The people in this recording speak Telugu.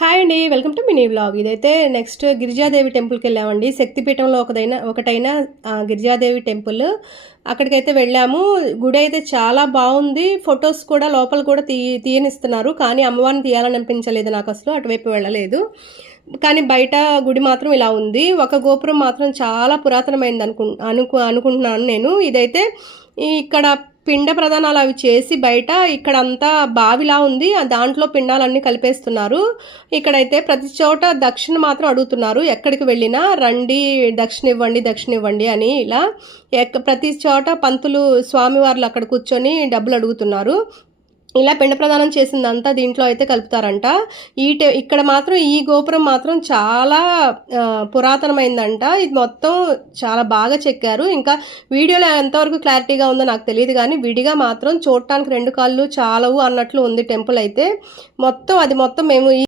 హాయ్ అండి, వెల్కమ్ టు మినీ వ్లాగ్. ఇదైతే నెక్స్ట్ గిరిజాదేవి టెంపుల్కి వెళ్ళామండి. శక్తిపీఠంలో ఒకటైన గిరిజాదేవి టెంపుల్. అక్కడికైతే వెళ్ళాము. గుడి అయితే చాలా బాగుంది. ఫొటోస్ కూడా లోపల కూడా తీయనిస్తున్నారు. కానీ అమ్మవారిని తీయాలని అనిపించలేదు నాకు, అసలు అటువైపు వెళ్ళలేదు. కానీ బయట గుడి మాత్రం ఇలా ఉంది. ఒక గోపురం మాత్రం చాలా పురాతనమైంది అనుకుంటున్నాను నేను. ఇదైతే ఇక్కడ పిండ ప్రదానాలు అవి చేసి బయట ఇక్కడంతా బావిలా ఉంది, దాంట్లో పిండాలన్నీ కలిపేస్తున్నారు. ఇక్కడైతే ప్రతి చోట దక్షిణ మాత్రం అడుగుతున్నారు. ఎక్కడికి వెళ్ళినా రండి దక్షిణ ఇవ్వండి దక్షిణ ఇవ్వండి అని ఇలా ప్రతి చోట పంతులు స్వామివార్లు అక్కడ కూర్చొని డబ్బులు అడుగుతున్నారు. ఇలా పిండ ప్రదానం చేసిందంతా దీంట్లో అయితే కలుపుతారంట. ఇక్కడ మాత్రం ఈ గోపురం మాత్రం చాలా పురాతనమైందంట. ఇది మొత్తం చాలా బాగా చెక్కారు. ఇంకా వీడియోలో ఎంతవరకు క్లారిటీగా ఉందో నాకు తెలియదు, కానీ విడిగా మాత్రం చూడటానికి 2 కాళ్ళు చాలవు అన్నట్లు ఉంది టెంపుల్ అయితే. మొత్తం మేము